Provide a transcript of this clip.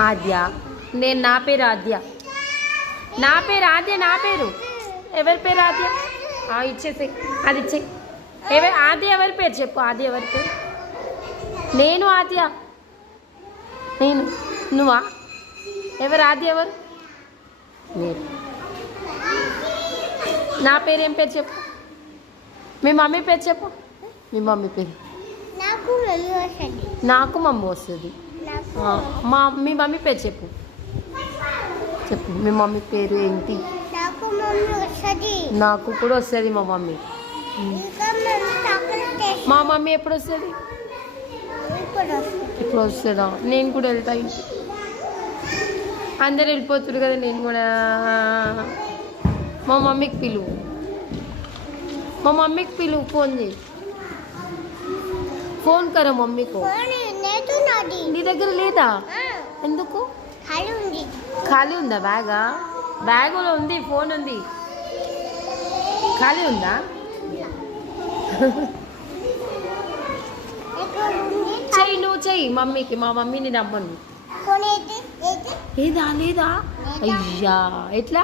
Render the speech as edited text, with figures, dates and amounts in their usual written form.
ఆద్య. నేను నా పేరు ఆద్య. నా పేరు ఆద్య. నా పేరు ఎవరి పేరు ఆద్య? ఇచ్చేసి అది ఇచ్చే. ఆద్య ఎవరి పేరు చెప్పు. ఆద్య ఎవరి పేరు? నేను ఆద్య. నేను. నువ్వా? ఎవరు ఆద్య? ఎవరు? నేను. నా పేరు ఏం పేరు చెప్పు. మీ మమ్మీ పేరు చెప్పు. మీ మమ్మీ పేరు? నాకు మమ్మీ వస్తుంది. మీ మమ్మీ పేరు చెప్పు. చెప్పు. మీ మమ్మీ పేరు ఏంటి? నాకు కూడా వస్తుంది మా మమ్మీ. మా మమ్మీ ఎప్పుడు వస్తుంది? ఇప్పుడు వస్తుందా? నేను కూడా వెళ్తా ఇంటి. అందరు వెళ్ళిపోతున్నారు కదా, నేను కూడా. మా మమ్మీకి పిలువు. మా మమ్మీకి పిలువు. ఫోన్ చేయి. ఫోన్ కరా మమ్మీకు. నీ దగ్గర లేదా? ఎందుకు? ఖాళీ ఉందా? బ్యాగులో ఉంది. ఫోన్ ఉంది. ఖాళీ ఉందా? చెయ్యి. నువ్వు చెయ్యి మమ్మీకి. మా మమ్మీని రమ్మను. లేదా? అయ్యా ఎట్లా?